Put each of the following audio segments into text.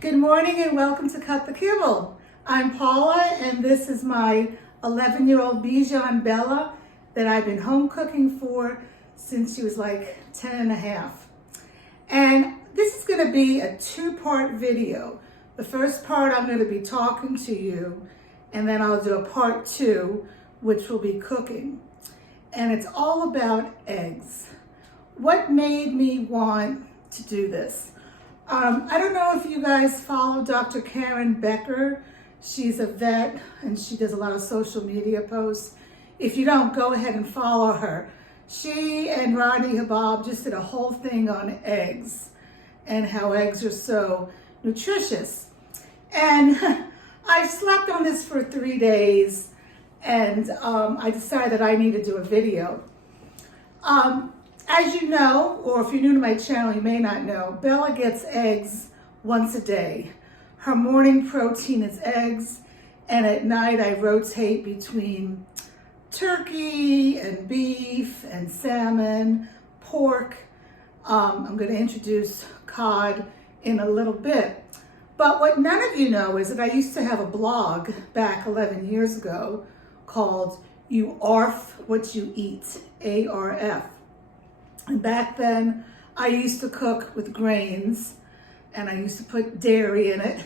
Good morning and welcome to Cut the Kibble. I'm Paula and this is my 11-year-old Bichon Bella that I've been home cooking for since she was like 10 and a half. And this is going to be a two-part video. The first part I'm going to be talking to you, and then I'll do a part two, which will be cooking. And it's all about eggs. What made me want to do this? I don't know if you guys follow Dr. Karen Becker. She's a vet and she does a lot of social media posts. If you don't, go ahead and follow her. She and Rodney Habab just did a whole thing on eggs and how eggs are so nutritious. And I slept on this for 3 days and I decided I need to do a video. As you know, or if you're new to my channel, you may not know, Bella gets eggs once a day. Her morning protein is eggs, and at night I rotate between turkey and beef and salmon, pork. I'm going to introduce cod in a little bit. But what none of you know is that I used to have a blog back 11 years ago called You Arf What You Eat, ARF. And back then, I used to cook with grains, and I used to put dairy in it.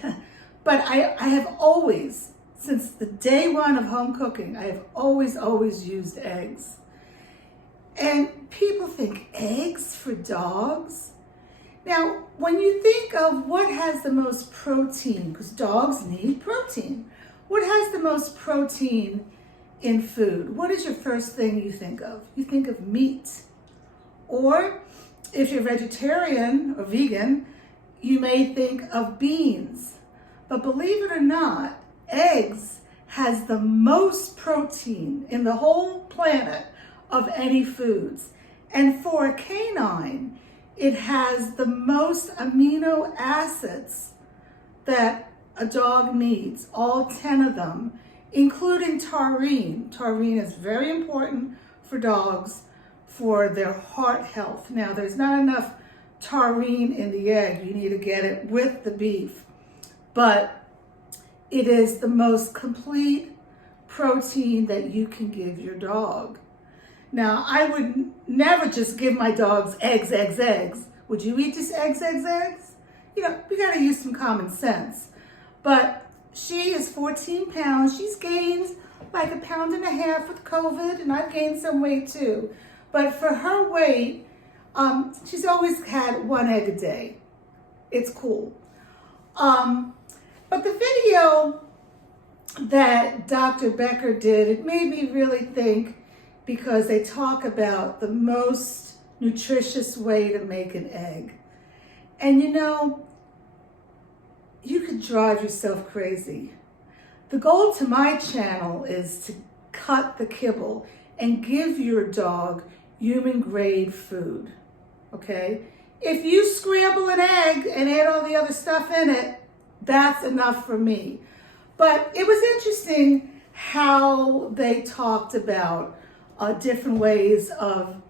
But I have always, since the day one of home cooking, I have always used eggs. And people think, eggs for dogs? Now, when you think of what has the most protein, because dogs need protein, what has the most protein in food? What is your first thing you think of? You think of meat. Or if you're vegetarian or vegan, you may think of beans. But believe it or not, eggs has the most protein in the whole planet of any foods. And for a canine, it has the most amino acids that a dog needs, all 10 of them, including taurine. Taurine is very important for dogs for their heart health. Now, there's not enough taurine in the egg. You need to get it with the beef. But it is the most complete protein that you can give your dog. Now, I would never just give my dogs eggs. Would you eat just eggs? You know, we gotta use some common sense. But she is 14 pounds. She's gained like 1.5 pounds with COVID, and I've gained some weight too. But for her weight, she's always had 1 egg a day. It's cool. But the video that Dr. Becker did, it made me really think, because they talk about the most nutritious way to make an egg. And you know, you could drive yourself crazy. The goal to my channel is to cut the kibble and give your dog human grade food, okay? If you scramble an egg and add all the other stuff in it, that's enough for me. But it was interesting how they talked about different ways of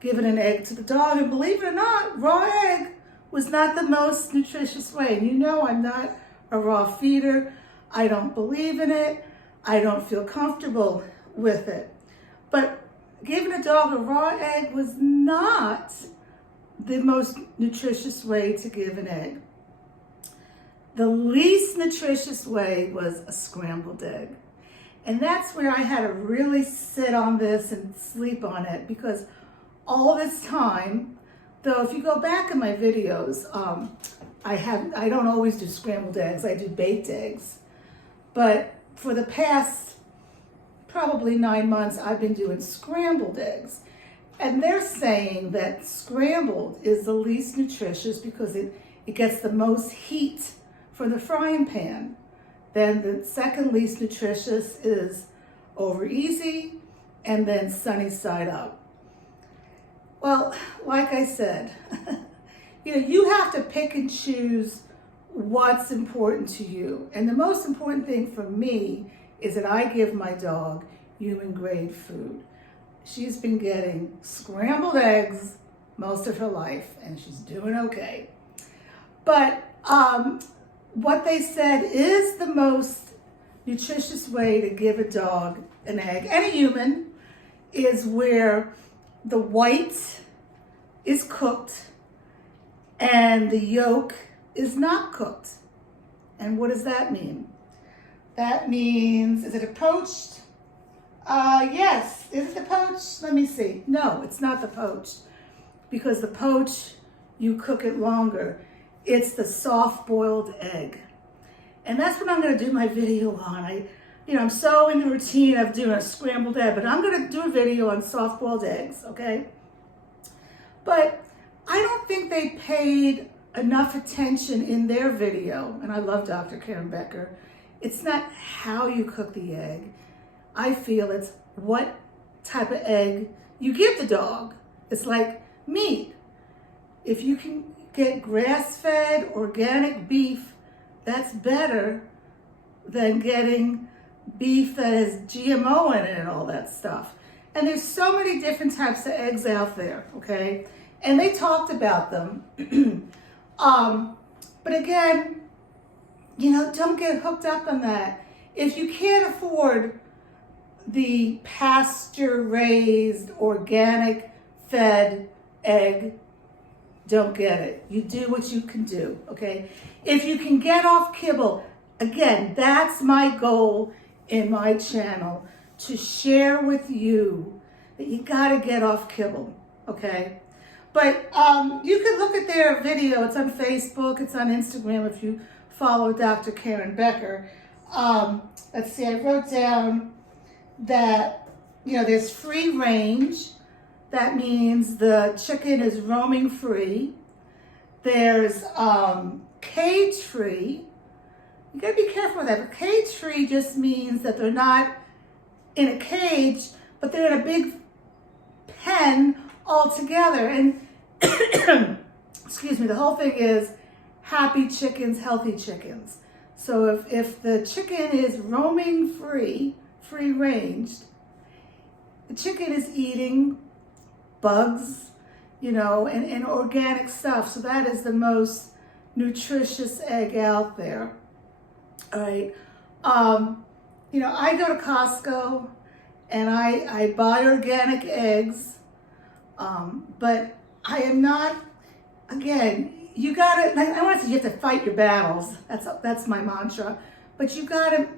giving an egg to the dog. And believe it or not, raw egg was not the most nutritious way. And you know I'm not a raw feeder. I don't believe in it. I don't feel comfortable with it. But giving a dog a raw egg was not the most nutritious way to give an egg. The least nutritious way was a scrambled egg. And that's where I had to really sit on this and sleep on it, because all this time, though if you go back in my videos, I don't always do scrambled eggs, I do baked eggs. But for the past probably 9 months, I've been doing scrambled eggs. And they're saying that scrambled is the least nutritious because it gets the most heat from the frying pan. Then the second least nutritious is over easy, and then sunny side up. Well, like I said, you know, you have to pick and choose what's important to you. And the most important thing for me is that I give my dog human grade food. She's been getting scrambled eggs most of her life, and she's doing okay. But what they said is the most nutritious way to give a dog an egg, and a human, is where the white is cooked and the yolk is not cooked. And what does that mean? That means, is it a poached? Yes. Is it the poached? Let me see. No, it's not the poached, because the poached, you cook it longer. It's the soft-boiled egg. And that's what I'm going to do my video on. I'm so in the routine of doing a scrambled egg, but I'm going to do a video on soft-boiled eggs, okay? But I don't think they paid enough attention in their video, and I love Dr. Karen Becker. It's not how you cook the egg. I feel it's what type of egg you give the dog. It's like meat. If you can get grass-fed organic beef, that's better than getting beef that has GMO in it and all that stuff. And there's so many different types of eggs out there, okay? And they talked about them. But again, don't get hooked up on that. If you can't afford the pasture-raised, organic-fed egg, don't get it. You do what you can do, okay? If you can get off kibble, again, that's my goal in my channel, to share with you that you gotta get off kibble, okay? But you can look at their video. It's on Facebook, it's on Instagram if you follow Dr. Karen Becker. Let's see, I wrote down that, there's free range. That means the chicken is roaming free. There's cage free. You gotta be careful with that. But cage free just means that they're not in a cage, but they're in a big pen all together. And excuse me, the whole thing is happy chickens, healthy chickens. So if the chicken is roaming free ranged, the chicken is eating bugs, and organic stuff. So that is the most nutritious egg out there. All right. I go to Costco and I buy organic eggs, but I am not, again, I want to say you have to fight your battles. That's my mantra. But you got to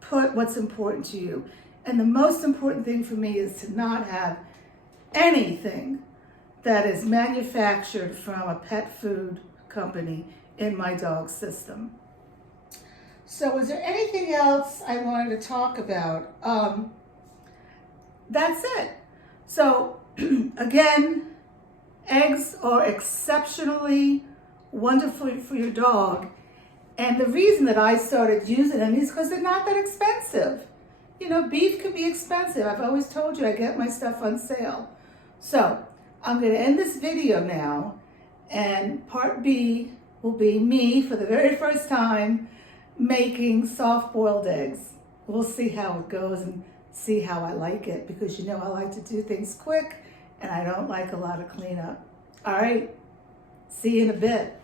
put what's important to you. And the most important thing for me is to not have anything that is manufactured from a pet food company in my dog system. So is there anything else I wanted to talk about? That's it. So again, eggs are exceptionally wonderful for your dog. And the reason that I started using them is because they're not that expensive. Beef can be expensive. I've always told you I get my stuff on sale. So I'm going to end this video now, and part B will be me for the very first time making soft-boiled eggs. We'll see how it goes and see how I like it, because I like to do things quick and I don't like a lot of cleanup. All right, see you in a bit.